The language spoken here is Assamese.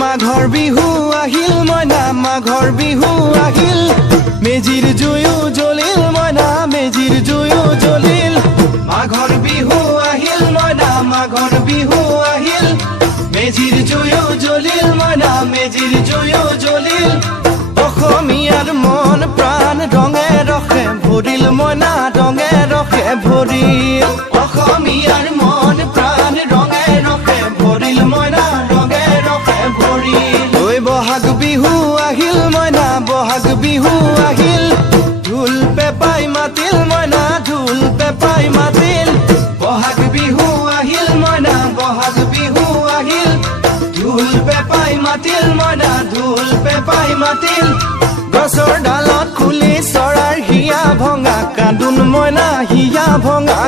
মাঘৰ বিহু আহিল মইনা মাঘৰ বিহু আহিল মেজিৰ জুয়ো জ্বলিল মইনা মেজিৰ জুয়ো জ্বলিল মাঘৰ বিহু আহিল মইনা মাঘৰ বিহু আহিল মেজিৰ জুয়ো জ্বলিল মইনা মেজিৰ জুয়ো জ্বলিল অসমীয়াৰ মন প্ৰাণ ৰঙে ৰখে ভৰিল মইনা ৰঙে ৰখে ভৰিল অসমীয়াৰ মন প্ৰাণ ৰঙে ৰখে ভৰিল মইনা ৰঙে ৰখে ভৰিল ঐ বহাগ বিহু আহিল মইনা বহাগ বিহু আহিল ঢোল পেপাই মাতিল মইনা ঢোল পেপাই মাতিল বহাগ বিহু আহিল মইনা বহাগ বিহু আহিল ঢোল পেপাই মাতিল মইনা ঢোল পেপাই মাতিল গছৰ ডালত খুলি চৰাইৰ হিয়া ভঙা কান্দোন মইনা হিয়া ভঙা